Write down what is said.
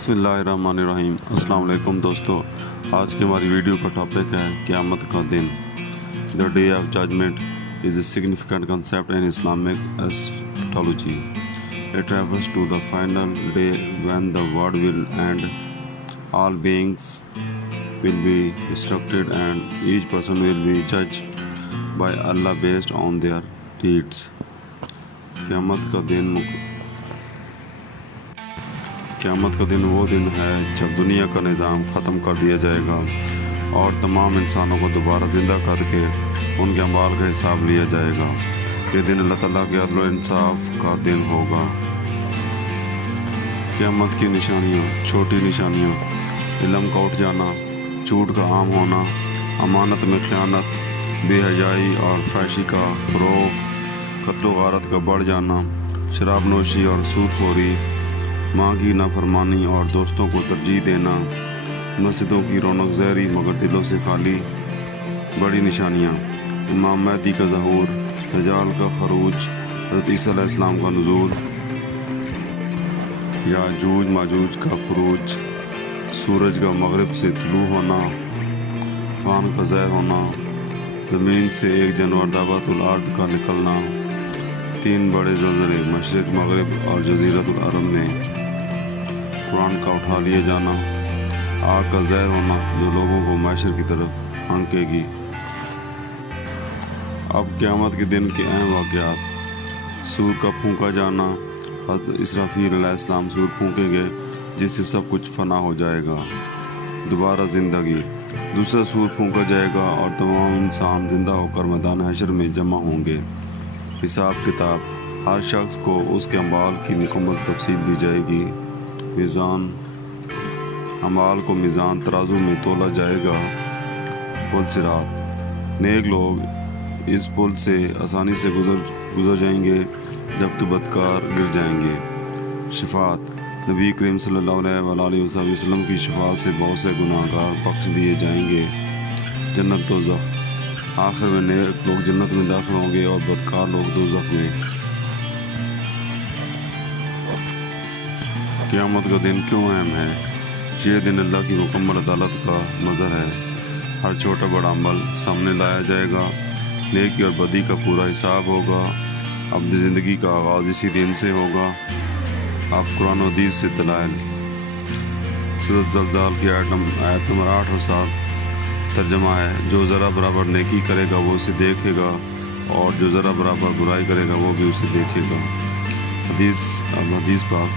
बिस्मिल्लाहिर्रहमानिर्रहीम। अस्सलाम वालेकुम दोस्तों, आज की हमारी वीडियो का टॉपिक है क़यामत का दिन। The day of judgment is a significant concept in Islamic eschatology. It refers to the final day when the world will end, all beings will be instructed and each person will be judged by Allah based on their deeds. क़यामत का दिन वो दिन है जब दुनिया का निज़ाम ख़त्म कर दिया जाएगा और तमाम इंसानों को दोबारा ज़िंदा करके उनके अमाल का हिसाब लिया जाएगा। ये दिन अल्लाह ताला के अदल व इंसाफ का दिन होगा। क़यामत की निशानियाँ, छोटी निशानियाँ, इल्म का उठ जाना, झूठ का आम होना, अमानत में ख़यानत, बेहयाई और फहशी का फ़रोग़, क़त्ल व गारत का बढ़ जाना, शराब नोशी और सूदखोरी, माँ की नाफरमानी और दोस्तों को तरजीह देना, मस्जिदों की रौनक ज़हरी मगर दिलों से खाली। बड़ी निशानियाँ, इमाम महदी का ज़हूर, दज्जाल का खरूज, हज़रत ईसा अलैहिस्सलाम का नुज़ूल, याजूज माजूज का खुरूज, सूरज का मगरिब से तुलू होना, तूफ़ान का ज़हर होना, ज़मीन से एक जानवर दाबतुल अर्द का निकलना, 3 बड़े ज़लज़ले मशरिक़ मगरिब और जज़ीरतुल अरब में, कुरान का उठा लिया जाना, आग का ज़हर होना जो लोगों को मैशर की तरफ हाँकेगी। अब क़यामत के दिन के अहम वाक़यात। सूर का फूंका जाना, हज़रत इसराफील अलैहिस्सलाम सूर फूंकेंगे जिससे सब कुछ फ़ना हो जाएगा। दोबारा ज़िंदगी, दूसरा सूर फूंका जाएगा और तमाम इंसान ज़िंदा होकर मैदान हशर में जमा होंगे। हिसाब किताब, हर शख्स को उसके अमाल की मुकम्मल तफसील दी जाएगी। मीज़ान, अमाल को मीज़ान तराजू में तोला जाएगा। पुल सिरात, नेक लोग इस पुल से आसानी से गुज़र जाएंगे जबकि बदकार गिर जाएंगे। शफात, नबी करीम सल्लल्लाहु अलैहि वसल्लम की शफात से बहुत से गुनाहगार बख्श दिए जाएंगे। जन्नत दोज़ख, आखिर में नेक लोग जन्नत में दाखिल होंगे और बदकार लोग दोज़ख में। क़यामत का दिन क्यों अहम है? ये दिन अल्लाह की मुकम्मल अदालत का मंज़र है। हर छोटा बड़ा अमल सामने लाया जाएगा। नेकी और बदी का पूरा हिसाब होगा। अपनी ज़िंदगी का आगाज़ इसी दिन से होगा। आप कुरान और हदीस से दलाइल। सूरत ज़लज़ाल की आयत नंबर 8 और 7 तर्जमा है, जो ज़रा बराबर नेकी करेगा वो उसे देखेगा और जो ज़रा बराबर बुराई करेगा वो भी उसे देखेगा। हदीस पाक